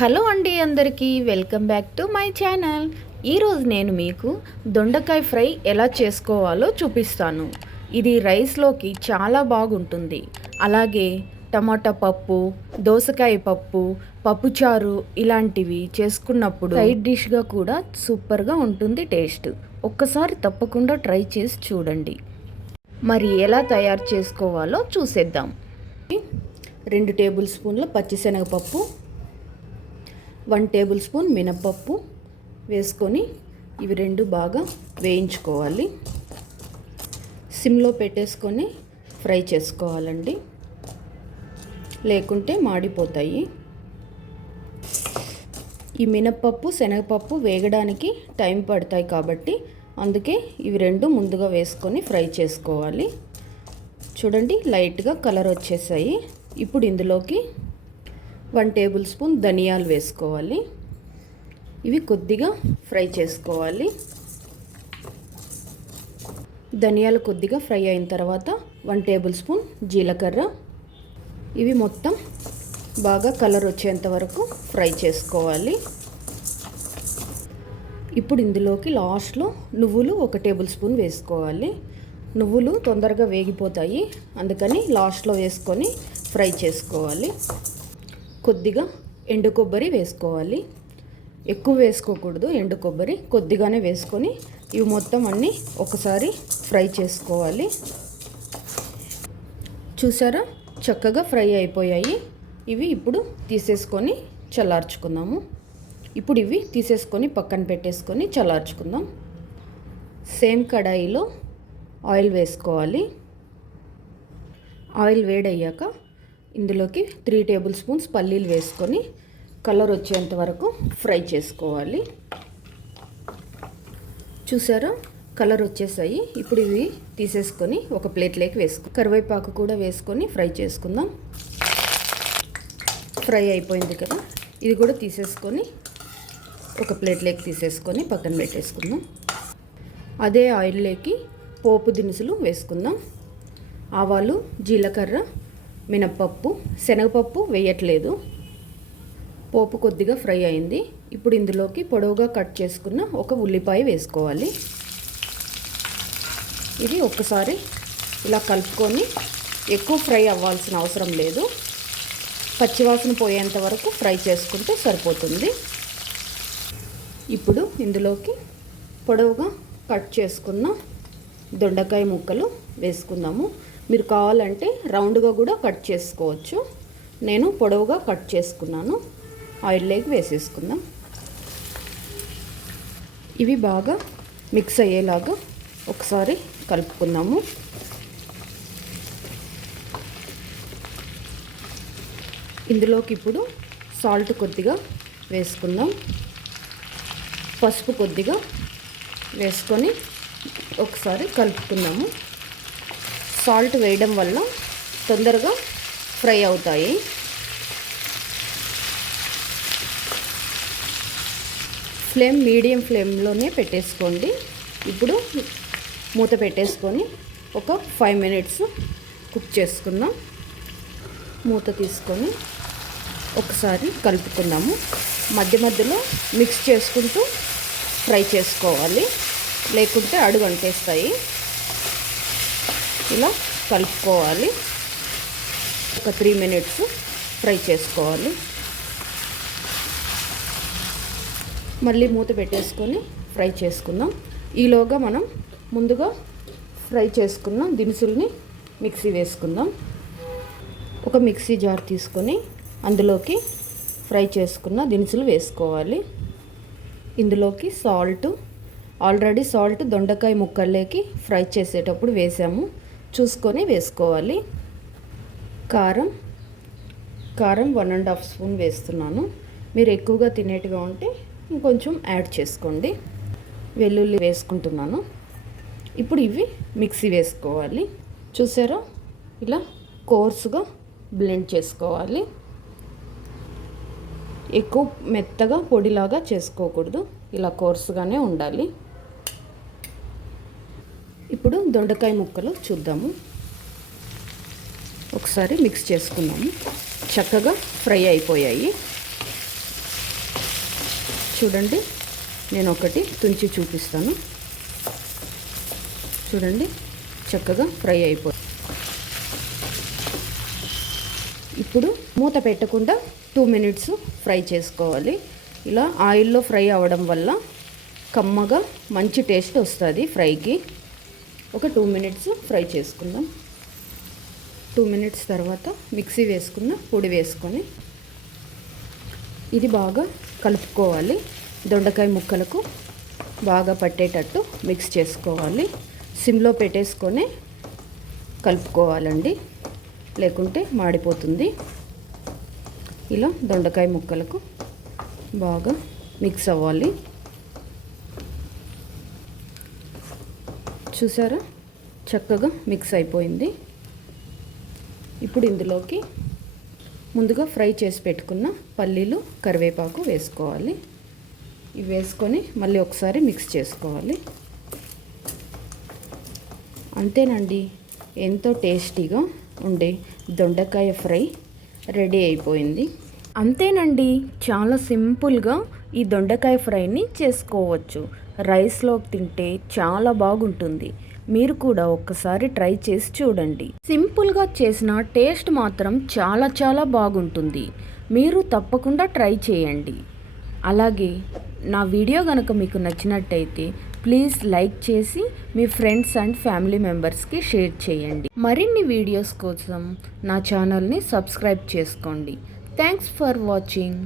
Hello అండి అందరికీ welcome back to my channel. ఈరోజు నేను మీకు దొండకాయ ఫ్రై ఎలా చేసుకోవాలో చూపిస్తాను. ఇది రైస్లోకి చాలా బాగుంటుంది. అలాగే టమాటా పప్పు దోసకాయ పప్పు పప్పుచారు ఇలాంటివి చేసుకున్నప్పుడు సైడ్ డిష్గా కూడా సూపర్గా ఉంటుంది టేస్ట్. ఒక్కసారి తప్పకుండా ట్రై చేసి చూడండి. మరి ఎలా తయారు చేసుకోవాలో చూసేద్దాం. రెండు టేబుల్ స్పూన్ల పచ్చిశనగపప్పు వన్ టేబుల్ స్పూన్ మినప్పప్పు వేసుకొని ఇవి రెండు బాగా వేయించుకోవాలి. సిమ్లో పెట్టేసుకొని ఫ్రై చేసుకోవాలండి. లేకుంటే మాడిపోతాయి. ఈ మినప్పప్పు శనగపప్పు వేగడానికి టైం పడతాయి కాబట్టి అందుకే ఇవి రెండు ముందుగా వేసుకొని ఫ్రై చేసుకోవాలి. చూడండి లైట్గా కలర్ వచ్చేసాయి. ఇప్పుడు ఇందులోకి వన్ టేబుల్ స్పూన్ ధనియాలు వేసుకోవాలి. ఇవి కొద్దిగా ఫ్రై చేసుకోవాలి. ధనియాలు కొద్దిగా ఫ్రై అయిన తర్వాత వన్ టేబుల్ స్పూన్ జీలకర్ర. ఇవి మొత్తం బాగా కలర్ వచ్చేంత వరకు ఫ్రై చేసుకోవాలి. ఇప్పుడు ఇందులోకి లాస్ట్లో నువ్వులు ఒక టేబుల్ స్పూన్ వేసుకోవాలి. నువ్వులు తొందరగా వేగిపోతాయి. అందుకని లాస్ట్లో వేసుకొని ఫ్రై చేసుకోవాలి. కొద్దిగా ఎండు కొబ్బరి వేసుకోవాలి. ఎక్కువ వేసుకోకూడదు ఎండు కొబ్బరి కొద్దిగానే వేసుకొని ఇవి మొత్తం అన్నీ ఒకసారి ఫ్రై చేసుకోవాలి. చూసారా? చక్కగా ఫ్రై అయిపోయాయి. ఇవి ఇప్పుడు తీసేసుకొని చల్లార్చుకుందాము. ఇప్పుడు ఇవి తీసేసుకొని పక్కన పెట్టేసుకొని చల్లార్చుకుందాం. సేమ్ కడాయిలో ఆయిల్ వేసుకోవాలి. ఆయిల్ వేడయ్యాక ఇందులోకి త్రీ టేబుల్ స్పూన్స్ పల్లీలు వేసుకొని కలర్ వచ్చేంత వరకు ఫ్రై చేసుకోవాలి. చూసారా? కలర్ వచ్చేసాయి. ఇప్పుడు ఇవి తీసేసుకొని ఒక ప్లేట్లోకి వేసుకో కరివేపాకు కూడా వేసుకొని ఫ్రై చేసుకుందాం. ఫ్రై అయిపోయింది కదా? ఇది కూడా తీసేసుకొని ఒక ప్లేట్లోకి తీసేసుకొని పక్కన పెట్టేసుకుందాం. అదే ఆయిల్లోకి పోపు దినుసులు వేసుకుందాం. ఆవాలు జీలకర్ర మినప్పప్పు శనగపప్పు వేయట్లేదు. పోపు కొద్దిగా ఫ్రై అయింది. ఇప్పుడు ఇందులోకి పొడవుగా కట్ చేసుకున్న ఒక ఉల్లిపాయ వేసుకోవాలి. ఇది ఒక్కసారి ఇలా కలుపుకొని ఎక్కువ ఫ్రై అవ్వాల్సిన అవసరం లేదు. పచ్చివాసన పోయేంత వరకు ఫ్రై చేసుకుంటే సరిపోతుంది. ఇప్పుడు ఇందులోకి పొడవుగా కట్ చేసుకున్న దొండకాయ ముక్కలు వేసుకుందాము. మీరు కావాలంటే రౌండ్గా కూడా కట్ చేసుకోవచ్చు. నేను పొడవుగా కట్ చేసుకున్నాను. ఆయిల్లోకి వేసేసుకుందాం. ఇవి బాగా మిక్స్ అయ్యేలాగా ఒకసారి కలుపుకుందాము. ఇందులోకి ఇప్పుడు సాల్ట్ కొద్దిగా వేసుకుందాం. పసుపు కొద్దిగా వేసుకొని ఒకసారి కలుపుకుందాము. సాల్ట్ వేయడం వల్ల తొందరగా ఫ్రై అవుతాయి. ఫ్లేమ్ మీడియం ఫ్లేమ్లోనే పెట్టేసుకోండి. ఇప్పుడు మూత పెట్టేసుకొని ఒక ఫైవ్ మినిట్స్ కుక్ చేసుకుందాం. మూత తీసుకొని ఒకసారి కలుపుకుందాము. మధ్య మధ్యలో మిక్స్ చేసుకుంటూ ఫ్రై చేసుకోవాలి. లేకుంటే అడుగు అంటేస్తాయి ఇలా కలుపుకోవాలి. ఒక త్రీ మినిట్స్ ఫ్రై చేసుకోవాలి. మళ్ళీ మూత పెట్టేసుకొని ఫ్రై చేసుకుందాం. ఈలోగా మనం ముందుగా ఫ్రై చేసుకున్న దినుసుల్ని మిక్సీ వేసుకుందాం. ఒక మిక్సీ జార్ తీసుకొని అందులోకి ఫ్రై చేసుకున్న దినుసులు వేసుకోవాలి. ఇందులోకి సాల్ట్ ఆల్రెడీ సాల్ట్ దొండకాయ ముక్కల్లోకి ఫ్రై చేసేటప్పుడు వేసాము. చూసుకొని వేసుకోవాలి. కారం కారం వన్ అండ్ హాఫ్ స్పూన్ వేస్తున్నాను. మీరు ఎక్కువగా తినేట్టుగా ఉంటే ఇంకొంచెం యాడ్ చేసుకోండి. వెల్లుల్లి వేసుకుంటున్నాను. ఇప్పుడు ఇవి మిక్సీ వేసుకోవాలి. చూసారా? ఇలా కోర్సుగా బ్లెండ్ చేసుకోవాలి. ఎక్కువ మెత్తగా పొడిలాగా చేసుకోకూడదు. ఇలా కోర్సుగానే ఉండాలి. ఇప్పుడు దొండకాయ ముక్కలు చూద్దాము. ఒకసారి మిక్స్ చేసుకున్నాము చక్కగా ఫ్రై అయిపోయాయి. చూడండి నేను ఒకటి తుంచి చూపిస్తాను. చూడండి చక్కగా ఫ్రై అయిపోయి ఇప్పుడు మూత పెట్టకుండా టూ మినిట్స్ ఫ్రై చేసుకోవాలి. ఇలా ఆయిల్లో ఫ్రై అవ్వడం వల్ల కమ్మగా మంచి టేస్ట్ వస్తుంది ఫ్రైకి. ఒక టూ మినిట్స్ ఫ్రై చేసుకుందాం. టూ మినిట్స్ తర్వాత మిక్సీ వేసుకున్న పొడి వేసుకొని ఇది బాగా కలుపుకోవాలి. దొండకాయ ముక్కలకు బాగా పట్టేటట్టు మిక్స్ చేసుకోవాలి. సిమ్లో పెట్టేసుకొని కలుపుకోవాలండి. లేకుంటే మాడిపోతుంది. ఇలా దొండకాయ ముక్కలకు బాగా మిక్స్ అవ్వాలి. చూసారా? చక్కగా మిక్స్ అయిపోయింది. ఇప్పుడు ఇందులోకి ముందుగా ఫ్రై చేసి పెట్టుకున్న పల్లీలు కరివేపాకు వేసుకోవాలి. ఇవి వేసుకొని మళ్ళీ ఒకసారి మిక్స్ చేసుకోవాలి. అంతేనండి ఎంతో టేస్టీగా ఉండే దొండకాయ ఫ్రై రెడీ అయిపోయింది. అంతేనండి చాలా సింపుల్గా ఈ దొండకాయ ఫ్రైని చేసుకోవచ్చు. రైస్లో తింటే చాలా బాగుంటుంది. మీరు కూడా ఒక్కసారి ట్రై చేసి చూడండి. సింపుల్గా చేసిన టేస్ట్ మాత్రం చాలా చాలా బాగుంటుంది. మీరు తప్పకుండా ట్రై చేయండి. అలాగే నా వీడియో కనుక మీకు నచ్చినట్టయితే ప్లీజ్ లైక్ చేసి మీ ఫ్రెండ్స్ అండ్ ఫ్యామిలీ మెంబర్స్కి షేర్ చేయండి. మరిన్ని వీడియోస్ కోసం నా ఛానల్ని సబ్స్క్రైబ్ చేసుకోండి. Thanks for watching.